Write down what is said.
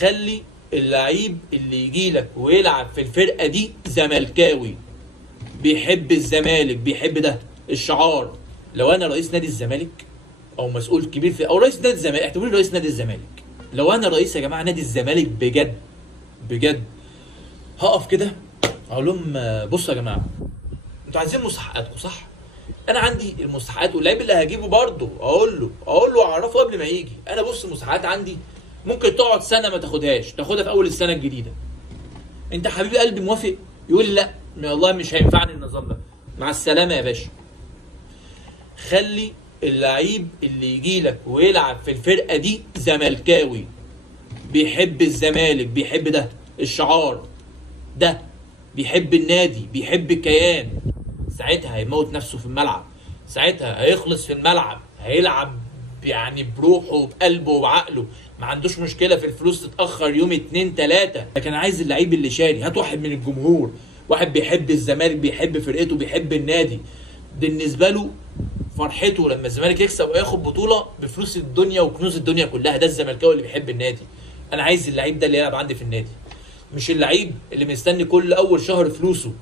خلي اللعيب اللي يجي لك ويلعب في الفرقه دي زملكاوي، بيحب الزمالك، بيحب ده الشعار. لو انا رئيس نادي الزمالك او مسؤول كبير في او رئيس نادي الزمالك، اعتبروني رئيس نادي الزمالك، لو انا رئيس يا جماعه نادي الزمالك بجد بجد، هقف كده اقول لهم بصوا يا جماعه، انتوا عايزين مستحقاتكم صح؟ انا عندي المستحقات، واللعيب اللي هجيبه برضه اقول له اعرفه قبل ما يجي. انا بص المستحقات عندي ممكن تقعد سنه ما تاخدهاش، تاخدها في اول السنه الجديده. انت حبيب قلبي موافق؟ يقول لي لا والله مش هينفعني النظام ده، مع السلامه يا باشا. خلي اللعيب اللي يجي لك ويلعب في الفرقه دي زملكاوي، بيحب الزمالك، بيحب ده الشعار، ده بيحب النادي، بيحب الكيان. ساعتها هيموت نفسه في الملعب، ساعتها هيخلص في الملعب، هيلعب يعني بروحه وبقلبه وبعقله، ما عندوش مشكله في الفلوس تتاخر يوم 2 3. لكن عايز اللعيب اللي شاري، هات واحد من الجمهور، واحد بيحب الزمالك، بيحب فرقته، بيحب النادي، بالنسبه له فرحته لما الزمالك يكسب وياخد بطوله بفلوس الدنيا وكنوز الدنيا كلها. ده الزملكاوي اللي بيحب النادي. انا عايز اللعيب ده اللي يلعب عندي في النادي، مش اللعيب اللي مستني كل اول شهر فلوسه